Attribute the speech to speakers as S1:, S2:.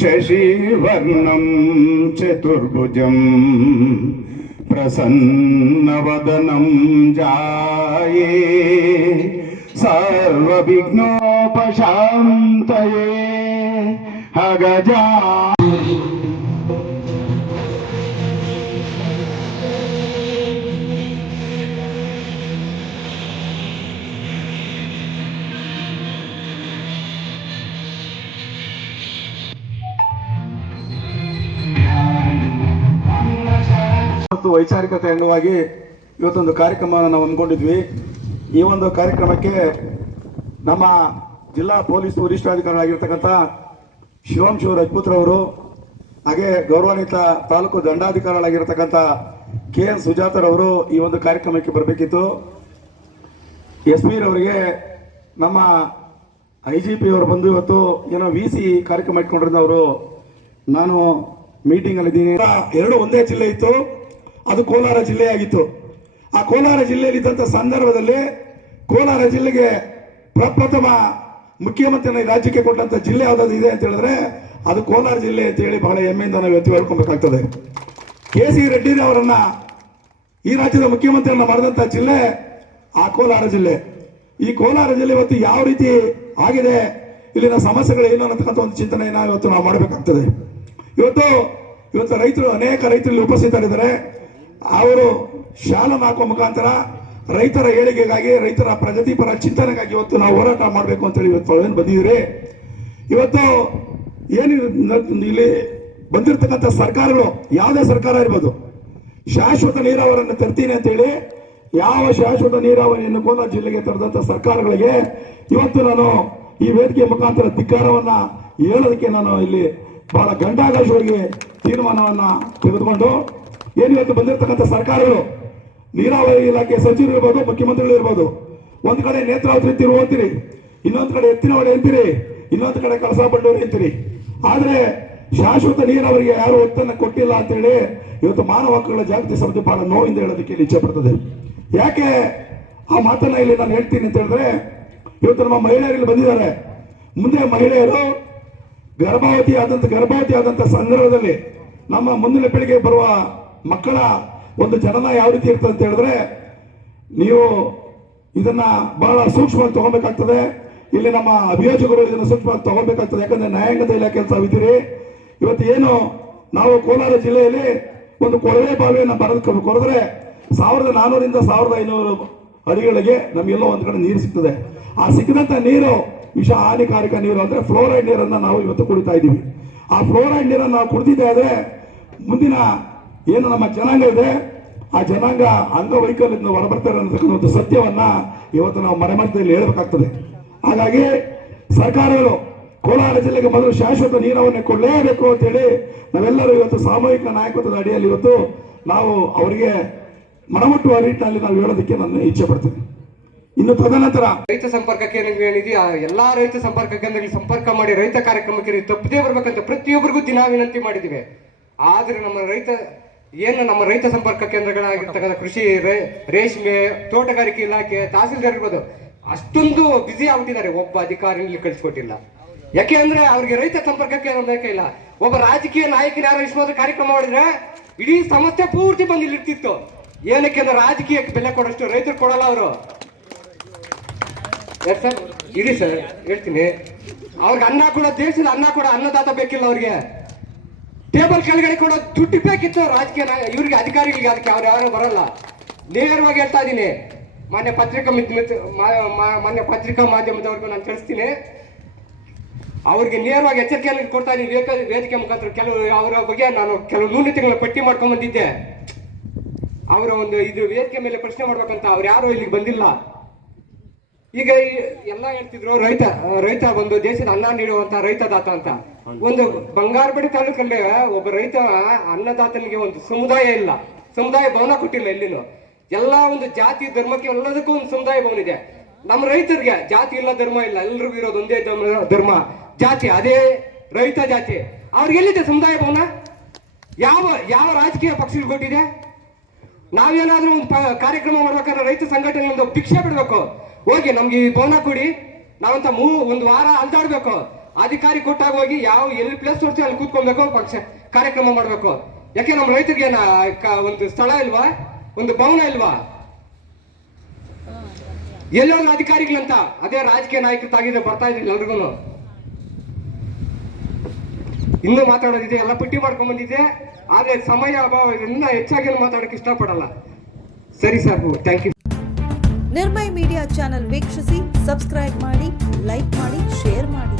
S1: శశీవర్ణం చతుర్భుజం ప్రసన్నవదనం జాయే సర్వవిఘ్నోపశాంతయే హగజా
S2: ಮತ್ತು ವೈಚಾರಿಕತೆ ಅಂಗವಾಗಿ ಇವತ್ತೊಂದು ಕಾರ್ಯಕ್ರಮವನ್ನು ನಾವು ಹಮ್ಮಿಕೊಂಡಿದ್ವಿ. ಈ ಒಂದು ಕಾರ್ಯಕ್ರಮಕ್ಕೆ ನಮ್ಮ ಜಿಲ್ಲಾ ಪೊಲೀಸ್ ವರಿಷ್ಠಾಧಿಕಾರಿಗಳಾಗಿರ್ತಕ್ಕಂಥ ಶಿವಾಂಶು ಶಿವ ರಜಪೂತ್ರವರು ಹಾಗೆ ಗೌರವಾನ್ವಿತ ತಾಲೂಕು ದಂಡಾಧಿಕಾರಿಗಳಾಗಿರ್ತಕ್ಕಂಥ ಕೆ ಎನ್ ಸುಜಾತರವರು ಈ ಒಂದು ಕಾರ್ಯಕ್ರಮಕ್ಕೆ ಬರಬೇಕಿತ್ತು. ಎಸ್ ರವರಿಗೆ ನಮ್ಮ ಐ ಜಿ ಪಿ ಅವರು ಬಂದು ಇವತ್ತು ಏನೋ ವಿ ಸಿ ಕಾರ್ಯಕ್ರಮ ಇಟ್ಕೊಂಡಿರೋದು ಅವರು ನಾನು ಮೀಟಿಂಗ್ ಅಲ್ಲಿ ಇದ್ದೀನಿ ಎರಡು ಒಂದೇ ಜಿಲ್ಲೆ ಇತ್ತು. ಅದು ಕೋಲಾರ ಜಿಲ್ಲೆಯಾಗಿತ್ತು. ಆ ಕೋಲಾರ ಜಿಲ್ಲೆಯಲ್ಲಿ ಇದ್ದಂಥ ಸಂದರ್ಭದಲ್ಲಿ ಕೋಲಾರ ಜಿಲ್ಲೆಗೆ ಪ್ರಪ್ರಥಮ ಮುಖ್ಯಮಂತ್ರಿನ ರಾಜ್ಯಕ್ಕೆ ಕೊಟ್ಟಂತ ಜಿಲ್ಲೆ ಯಾವುದಾದ್ರು ಇದೆ ಅಂತ ಹೇಳಿದ್ರೆ ಅದು ಕೋಲಾರ ಜಿಲ್ಲೆ ಅಂತ ಹೇಳಿ ಬಹಳ ಹೆಮ್ಮೆಯಿಂದ ನಾವು ಎತ್ತಿ ಹೇಳ್ಕೊಬೇಕಾಗ್ತದೆ. ಕೆ ಸಿ ರೆಡ್ಡಿ ಅವರನ್ನ ಈ ರಾಜ್ಯದ ಮುಖ್ಯಮಂತ್ರಿಯನ್ನ ಮಾಡಿದಂಥ ಜಿಲ್ಲೆ ಆ ಕೋಲಾರ ಜಿಲ್ಲೆ. ಈ ಕೋಲಾರ ಜಿಲ್ಲೆ ಇವತ್ತು ಯಾವ ರೀತಿ ಆಗಿದೆ, ಇಲ್ಲಿನ ಸಮಸ್ಯೆಗಳು ಏನು ಅನ್ನತಕ್ಕಂಥ ಒಂದು ಚಿಂತನೆಯನ್ನು ಇವತ್ತು ನಾವು ಮಾಡಬೇಕಾಗ್ತದೆ. ಇವತ್ತು ಇವತ್ತು ರೈತರು, ಅನೇಕ ರೈತರಲ್ಲಿ ಉಪಸ್ಥಿತರಿದ್ದಾರೆ. ಅವರು ಶಾಲನ ಹಾಕುವ ಮುಖಾಂತರ ರೈತರ ಏಳಿಗೆಗಾಗಿ, ರೈತರ ಪ್ರಗತಿಪರ ಚಿಂತನೆಗಾಗಿ ಇವತ್ತು ನಾವು ಹೋರಾಟ ಮಾಡಬೇಕು ಅಂತೇಳಿ ಇವತ್ತು ಏನು ಬಂದಿದ್ದೀರಿ? ಇವತ್ತು ಏನು ಇಲ್ಲಿ ಬಂದಿರತಕ್ಕಂಥ ಸರ್ಕಾರಗಳು, ಯಾವುದೇ ಸರ್ಕಾರ ಇರ್ಬೋದು, ಶಾಶ್ವತ ನೀರಾವರಿಯನ್ನು ತರ್ತೀನಿ ಅಂತೇಳಿ ಯಾವ ಶಾಶ್ವತ ನೀರಾವರಿಯನ್ನು ಕೋಲಾರ ಜಿಲ್ಲೆಗೆ ತರದಂಥ ಸರ್ಕಾರಗಳಿಗೆ ಇವತ್ತು ನಾನು ಈ ವೇದಿಕೆ ಮುಖಾಂತರ ಧಿಕ್ಕಾರವನ್ನ ಹೇಳೋದಕ್ಕೆ ನಾನು ಇಲ್ಲಿ ಬಹಳ ಗಂಡಾಕಾಶವಾಗಿ ತೀರ್ಮಾನವನ್ನು ತೆಗೆದುಕೊಂಡು ಏನು ಇವತ್ತು ಬಂದಿರತಕ್ಕಂಥ ಸರ್ಕಾರಗಳು, ನೀರಾವರಿ ಇಲಾಖೆ ಸಚಿವರು ಇರ್ಬೋದು, ಮುಖ್ಯಮಂತ್ರಿಗಳು ಇರ್ಬೋದು, ಒಂದು ಕಡೆ ನೇತ್ರಾವತಿ ತಿರು ಅಂತೀರಿ, ಇನ್ನೊಂದು ಕಡೆ ಎತ್ತಿನ ಹೊಡೆ ಅಂತೀರಿ, ಇನ್ನೊಂದು ಕಡೆ ಕಳಸಾ ಬಂಡೂರಿ ಅಂತೀರಿ. ಆದರೆ ಶಾಶ್ವತ ನೀರಾವರಿಗೆ ಯಾರು ಒತ್ತನ್ನು ಕೊಟ್ಟಿಲ್ಲ ಅಂತೇಳಿ ಇವತ್ತು ಮಾನವ ಹಕ್ಕುಗಳ ಜಾಗೃತಿ ಸಮಿತಿ ಬಹಳ ನೋವಿಂದ ಹೇಳೋದಕ್ಕೆ ಇಲ್ಲಿ ಇಚ್ಛೆ ಪಡ್ತದೆ. ಯಾಕೆ? ಆ ಮಾತನ್ನ ಇಲ್ಲಿ ನಾನು ಹೇಳ್ತೀನಿ ಅಂತ ಹೇಳಿದ್ರೆ, ಇವತ್ತು ನಮ್ಮ ಮಹಿಳೆಯರು ಇಲ್ಲಿ ಬಂದಿದ್ದಾರೆ. ಮುಂದೆ ಮಹಿಳೆಯರು ಗರ್ಭಾವತಿ ಆದಂತ ಗರ್ಭಾವತಿ ಆದಂತ ಸಂದರ್ಭದಲ್ಲಿ ನಮ್ಮ ಮುಂದಿನ ಪೀಳಿಗೆ ಬರುವ ಮಕ್ಕಳ ಒಂದು ಜನನ ಯಾವ ರೀತಿ ಇರ್ತದೆ ಅಂತ ಹೇಳಿದ್ರೆ, ನೀವು ಇದನ್ನ ಬಹಳ ಸೂಕ್ಷ್ಮವಾಗಿ ತಗೋಬೇಕಾಗ್ತದೆ ಇಲ್ಲಿ ನಮ್ಮ ಅಭಿಯೋಜಕರು ಇದನ್ನ ಸೂಕ್ಷ್ಮವಾಗಿ ತಗೋಬೇಕಾಗ್ತದೆ ಯಾಕಂದ್ರೆ ನ್ಯಾಯಾಂಗದ ಇಲಾಖೆ ಅಂತ ಇದ್ದೀರಿ. ಇವತ್ತು ಏನು, ನಾವು ಕೋಲಾರ ಜಿಲ್ಲೆಯಲ್ಲಿ ಒಂದು ಕೊಳವೆ ಬಾವಿಯನ್ನು ಬರೆದು ಕೊರೆದ್ರೆ ಸಾವಿರದ ನಾನೂರಿಂದ ಸಾವಿರದ ಐನೂರು ಅಡಿಗಳಿಗೆ ನಮಗೆಲ್ಲೋ ಒಂದು ಕಡೆ ನೀರು ಸಿಗ್ತದೆ. ಆ ಸಿಕ್ಕಿದಂಥ ನೀರು ವಿಷ, ಹಾನಿಕಾರಕ ನೀರು ಅಂದ್ರೆ ಫ್ಲೋರೈಡ್ ನೀರನ್ನ ನಾವು ಇವತ್ತು ಕುಡಿತಾ ಇದ್ದೀವಿ. ಆ ಫ್ಲೋರೈಡ್ ನೀರನ್ನು ನಾವು ಕುಡಿದಿದ್ದೆ ಆದರೆ ಮುಂದಿನ ಏನು ನಮ್ಮ ಜನಾಂಗ ಇದೆ? ಆ ಜನಾಂಗ ಅಂಗವೈಕಲ್ಯದಿಂದ ಹೊರಬರ್ತಾರೆ ಅನ್ನತಕ್ಕಂಥ ಸತ್ಯವನ್ನ ಇವತ್ತು ನಾವು ಮರೆಮಟ್ಟದಲ್ಲಿ ಹೇಳಬೇಕಾಗ್ತದೆ. ಹಾಗಾಗಿ ಸರ್ಕಾರಗಳು ಕೋಲಾರ ಜಿಲ್ಲೆಗೆ ಮೊದಲು ಶಾಶ್ವತ ನೀರವನ್ನು ಕೊಡಲೇಬೇಕು ಅಂತ ಹೇಳಿ ನಾವೆಲ್ಲರೂ ಇವತ್ತು ಸಾಮೂಹಿಕ ನಾಯಕತ್ವದ ಅಡಿಯಲ್ಲಿ ಇವತ್ತು ನಾವು ಅವರಿಗೆ ಮನಮುಟ್ಟುವ ನಿಟ್ಟಿನಲ್ಲಿ ನಾವು ಹೇಳೋದಕ್ಕೆ ನಾನು ಇಚ್ಛೆ ಪಡ್ತೇನೆ. ಇನ್ನು ತದನಂತರ
S3: ರೈತ ಸಂಪರ್ಕ ಕೇಂದ್ರ ಏನಿದೆಯಾ ಎಲ್ಲಾ ರೈತ ಸಂಪರ್ಕ ಕೇಂದ್ರಗಳಿಗೆ ಸಂಪರ್ಕ ಮಾಡಿ ರೈತ ಕಾರ್ಯಕ್ರಮಕ್ಕೆ ತಪ್ಪದೇ ಬರ್ಬೇಕಂತ ಪ್ರತಿಯೊಬ್ಬರಿಗೂ ದಿನ ವಿನಂತಿ ಮಾಡಿದ್ದೀವಿ. ಆದ್ರೆ ನಮ್ಮ ರೈತ ಏನು ನಮ್ಮ ರೈತ ಸಂಪರ್ಕ ಕೇಂದ್ರಗಳಾಗಿರ್ತಕ್ಕಂಥ ಕೃಷಿ ರೇಷ್ಮೆ, ತೋಟಗಾರಿಕೆ ಇಲಾಖೆ, ತಹಸೀಲ್ದಾರ್ ಇರ್ಬೋದು, ಅಷ್ಟೊಂದು ಬ್ಯುಸಿ ಆಗ್ಬಿಟ್ಟಿದ್ದಾರೆ. ಒಬ್ಬ ಅಧಿಕಾರಿ ಕಳಿಸ್ಕೊಟ್ಟಿಲ್ಲ. ಯಾಕೆ ಅಂದ್ರೆ ಅವ್ರಿಗೆ ರೈತ ಸಂಪರ್ಕ ಕೇಂದ್ರ ಬೇಕೇ ಇಲ್ಲ. ಒಬ್ಬ ರಾಜಕೀಯ ನಾಯಕನ ಯಾರು ಕಾರ್ಯಕ್ರಮ ಮಾಡಿದ್ರೆ ಇಡೀ ಸಮಸ್ಯೆ ಪೂರ್ತಿ ಬಂದು ಇಲ್ಲಿ ಇರ್ತಿತ್ತು. ಏನಕ್ಕೆ ಅಂದ್ರೆ ರಾಜಕೀಯಕ್ಕೆ ಬೆಲೆ ಕೊಡೋಷ್ಟು ರೈತರು ಕೊಡಲ್ಲ ಅವರು. ಸರ್ ಇಡೀ ಸರ್ ಹೇಳ್ತೀನಿ. ಅವ್ರಿಗೆ ಅನ್ನ ಕೂಡ ದೇಶದ ಅನ್ನ ಕೂಡ ಅನ್ನದಾತ ಬೇಕಿಲ್ಲ ಅವ್ರಿಗೆ. ಟೇಬಲ್ ಕೆಳಗಡೆ ಕೂಡ ದುಡ್ಡು ಬೇಕಿತ್ತು ರಾಜಕೀಯ ಇವರಿಗೆ ಅಧಿಕಾರಿಗಳಿಗೆ ಅದಕ್ಕೆ ಅವ್ರು ಯಾರು ಬರಲ್ಲ. ನೇರವಾಗಿ ಹೇಳ್ತಾ ಇದ್ದೀನಿ. ಮಾನ್ಯ ಪತ್ರಿಕಾ ಮಾನ್ಯ ಪತ್ರಿಕಾ ಮಾಧ್ಯಮದವ್ರಿಗೂ ನಾನು ತಿಳಿಸ್ತೀನಿ. ಅವ್ರಿಗೆ ನೇರವಾಗಿ ಎಚ್ಚರಿಕೆಯನ್ನು ಕೊಡ್ತಾ ಇದ್ದೀನಿ. ವೇದಿಕೆ- ಮುಖಾಂತರ ಕೆಲವು ಅವರ ಬಗ್ಗೆ ನಾನು ಕೆಲವು ನ್ಯೂನತೆಗಳ ಪಟ್ಟಿ ಮಾಡ್ಕೊಂಡ್ ಬಂದಿದ್ದೆ. ಅವರ ಒಂದು ಇದು ವೇದಿಕೆ ಮೇಲೆ ಪ್ರಶ್ನೆ ಮಾಡ್ಬೇಕಂತ ಅವ್ರು ಯಾರು ಇಲ್ಲಿಗೆ ಬಂದಿಲ್ಲ. ಈಗ ಈ ಎಲ್ಲ ಹೇಳ್ತಿದ್ರು, ರೈತ ರೈತ ಒಂದು ದೇಶದ ಅನ್ನ ನೀಡುವಂತ ರೈತದಾತ ಅಂತ. ಒಂದು ಬಂಗಾರಪೇಟೆ ತಾಲೂಕಲ್ಲಿ ಒಬ್ಬ ರೈತ ಅನ್ನದಾತನಿಗೆ ಒಂದು ಸಮುದಾಯ ಇಲ್ಲ. ಸಮುದಾಯ ಭವನ ಕೊಟ್ಟಿಲ್ಲ ಎಲ್ಲಿನೂ. ಎಲ್ಲ ಒಂದು ಜಾತಿ, ಧರ್ಮಕ್ಕೆ ಎಲ್ಲದಕ್ಕೂ ಒಂದು ಸಮುದಾಯ ಭವನ ಇದೆ. ನಮ್ಮ ರೈತರಿಗೆ ಜಾತಿ ಇಲ್ಲ, ಧರ್ಮ ಇಲ್ಲ, ಎಲ್ರಿಗೂ ಇರೋದು ಒಂದೇ ಧರ್ಮ- ಧರ್ಮ. ಜಾತಿ, ಅದೇ ರೈತ ಜಾತಿ. ಅವ್ರಿಗೆ ಎಲ್ಲಿದೆ ಸಮುದಾಯ ಭವನ? ಯಾವ ಯಾವ ರಾಜಕೀಯ ಪಕ್ಷಗಳು ಕೊಟ್ಟಿದೆ? ನಾವೇನಾದ್ರೂ ಒಂದು ಕಾರ್ಯಕ್ರಮ ಮಾಡ್ಬೇಕಾದ್ರೆ ರೈತ ಸಂಘಟನೆ ಒಂದು ಭಿಕ್ಷೆ ಬಿಡ್ಬೇಕು. ಹೋಗಿ ನಮ್ಗೆ ಈ ಭವನ ಕೊಡಿ. ನಾವಂತ ಮೂ, ಒಂದು ವಾರ ಅಲ್ದಾಡ್ಬೇಕು. ಅಧಿಕಾರಿ ಕೊಟ್ಟಾಗ ಹೋಗಿ ಯಾವ, ಎಲ್ಲಿ ಪ್ಲೇಸ್ ತೋರಿಸಿ ಅಲ್ಲಿ ಕೂತ್ಕೊಳ್ಬೇಕು, ಪಕ್ಷ ಕಾರ್ಯಕ್ರಮ ಮಾಡಬೇಕು. ಯಾಕೆ ನಮ್ಮ ರೈತರಿಗೆ ಒಂದು ಸ್ಥಳ ಇಲ್ವಾ? ಒಂದು ಭವನ ಇಲ್ವಾ? ಎಲ್ಲೋ ಅಧಿಕಾರಿಗಳಂತ, ಅದೇ ರಾಜಕೀಯ ನಾಯಕರು ತಾಗಿದ್ರೆ ಬರ್ತಾ ಇದ್ರಿ ಎಲ್ರಿಗೂ ಇನ್ನೂ ಮಾತಾಡೋದಿದೆ, ಎಲ್ಲ ಪಟ್ಟಿ ಮಾಡ್ಕೊಂಡ್ ಬಂದಿದೆ ಆದ್ರೆ ಸಮಯ ಅಭಾವದಿಂದ ಹೆಚ್ಚಾಗಿ ಮಾತಾಡಕ್ಕೆ ಇಷ್ಟಪಡಲ್ಲ. ಸರಿ sir thank you
S4: Nirmaya media channel ವೀಕ್ಷಿಸಿ ಸಬ್ಸ್ಕ್ರೈಬ್ ಮಾಡಿ ಲೈಕ್ ಮಾಡಿ ಶೇರ್ ಮಾಡಿ.